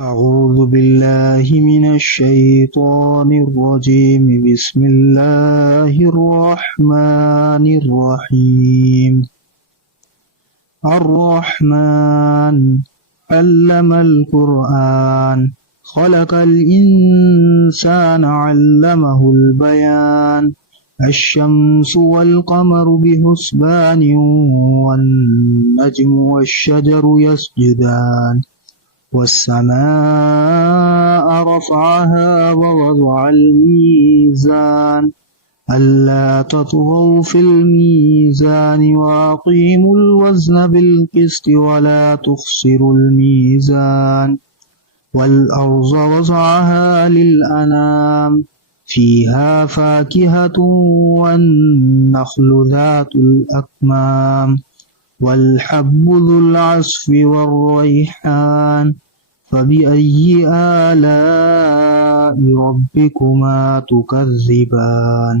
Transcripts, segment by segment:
أعوذ بالله من الشيطان الرجيم. بسم الله الرحمن الرحيم. الرحمن علم القرآن خلق الإنسان علمه البيان. الشمس والقمر بحسبان والنجم والشجر يسجدان والسماء رفعها ووضع الميزان ألا تطغوا في الميزان وأقيموا الوزن بالقسط ولا تخسروا الميزان. والأرض وضعها للأنام فيها فاكهة والنخل ذات الأكمام والحب ذو العصف والريحان. فبأي آلاء ربكما تكذبان.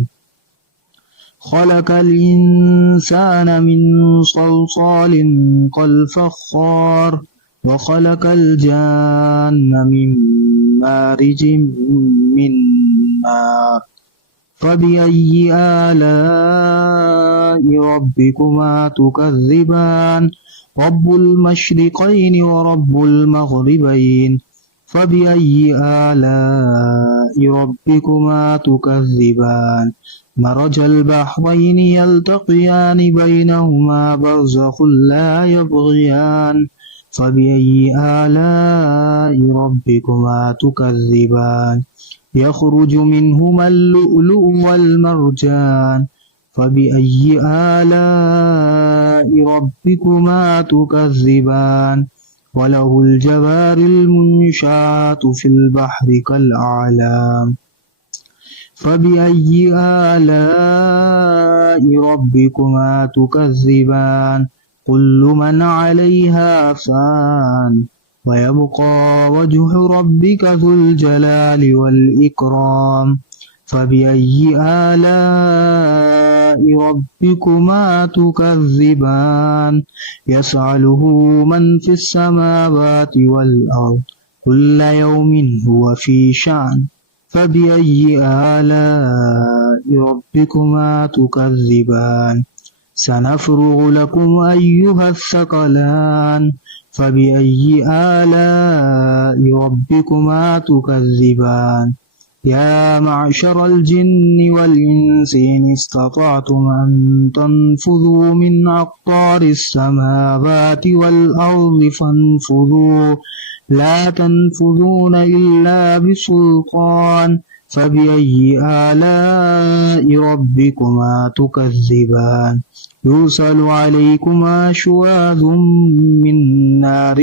خلق الإنسان من صلصال كالفخار وخلق الجان من مارج من نار. فبأي آلاء ربكما تكذبان. رب المشرقين ورب المغربين. فبأي آلاء ربكما تكذبان. مرج البحرين يلتقيان بينهما برزخ لا يبغيان. فبأي آلاء ربكما تكذبان. يخرج منهما اللؤلؤ والمرجان. فبأي آلاء ربكما تكذبان. وله الجوار المنشآت في البحر كالأعلام. فبأي آلاء ربكما تكذبان. كل من عليها فان ويبقى وجه ربك ذو الجلال والإكرام. فبأي آلاء ربكما تكذبان. يسأله من في السماوات والأرض كل يوم هو في شأن. فبأي آلاء ربكما تكذبان. سنفرغ لكم أيها الثقلان. فبأي آلاء ربكما تكذبان. يا معشر الجن والإنس إن استطعتم أن تنفذوا من أقطار السماوات والأرض فانفذوا لا تنفذون إلا بسلطان. فبأي آلاء ربكما تكذبان. يرسل عليكما شواظ من نار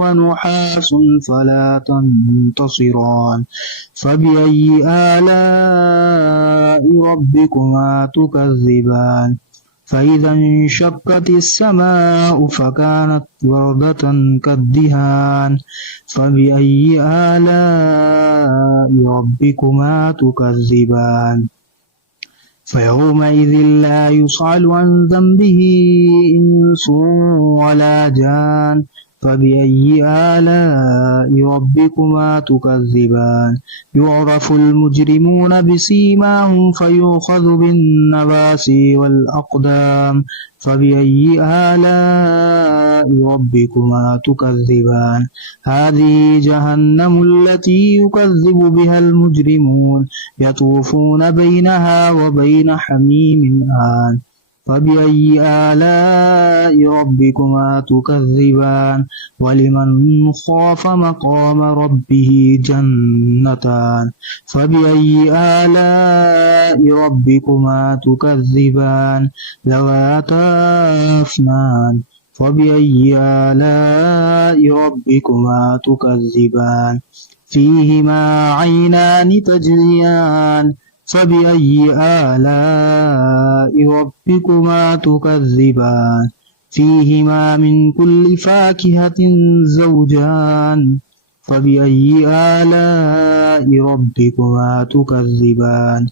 ونحاس فلا تنتصران. فبأي آلاء ربكما تكذبان. فإذا انشقت السماء فكانت وردة كالدهان. فبأي آلاء ربكما تكذبان. فيومئذ لا يسأل عن ذنبه إنس ولا جان. فبأي آلاء ربكما تكذبان. يعرف المجرمون بسيماهم فيؤخذ بالنواصي والأقدام. فبأي آلاء ربكما تكذبان. هذه جهنم التي يكذب بها المجرمون يطوفون بينها وبين حميم آن. فبأي آلاء ربكما تكذبان. ولمن خاف مقام ربه جنتان. فبأي آلاء ربكما تكذبان. ذواتا أفنان. فبأي آلاء ربكما تكذبان. فيهما عينان تجريان. فبأي آلاء ربكما تكذبان. فيهما من كل فاكهة زوجان. فبأي آلاء آلاء ربكما تكذبان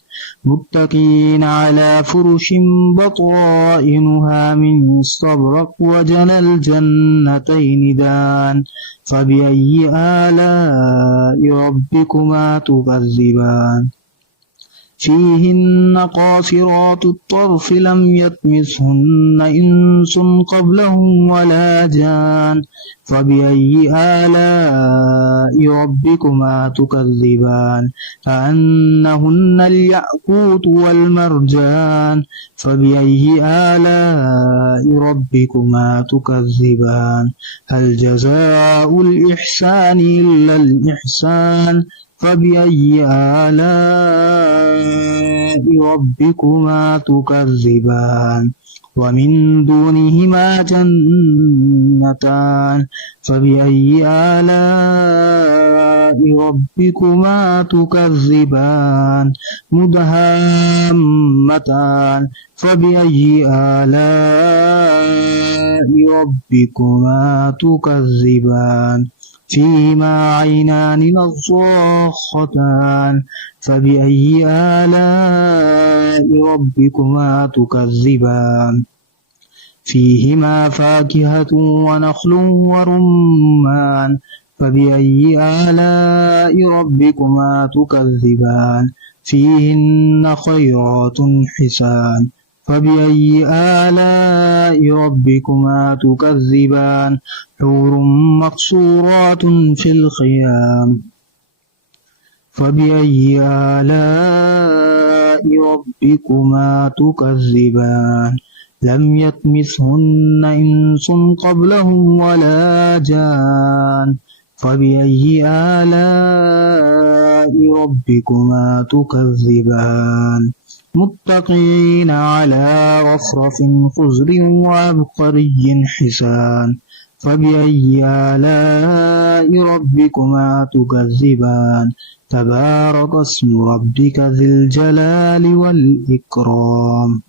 متكئين على فرش بطائنها من استبرق وجنى الجنتين دان فبأي آلاء ربكما تكذبان فيهن قاصرات الطرف لم يطمثهن إنس قبلهم ولا جان فبأي آلاء ربكما تكذبان كأنهن الياقوت والمرجان فبأي آلاء ربكما تكذبان هل جزاء الإحسان إلا الإحسان فبأي آلاء ربكما تكذبان ومن دونهما جنتان فبأي آلاء ربكما تكذبان مدهامتان فبأي آلاء ربكما تكذبان فيهما عينان نضاختان فبأي آلاء ربكما تكذبان فيهما فاكهة ونخل ورمان فبأي آلاء ربكما تكذبان فيهن خيرات حسان فبأي آلاء ربكما تكذبان حور مقصورات في الخيام فبأي آلاء ربكما تكذبان لم يطمثهن إنس قبلهم ولا جان فبأي آلاء ربكما تكذبان متقين على رفرف خضر وعبقري حسان فبأي آلاء ربكما تكذبان تبارك اسم ربك ذي الجلال والإكرام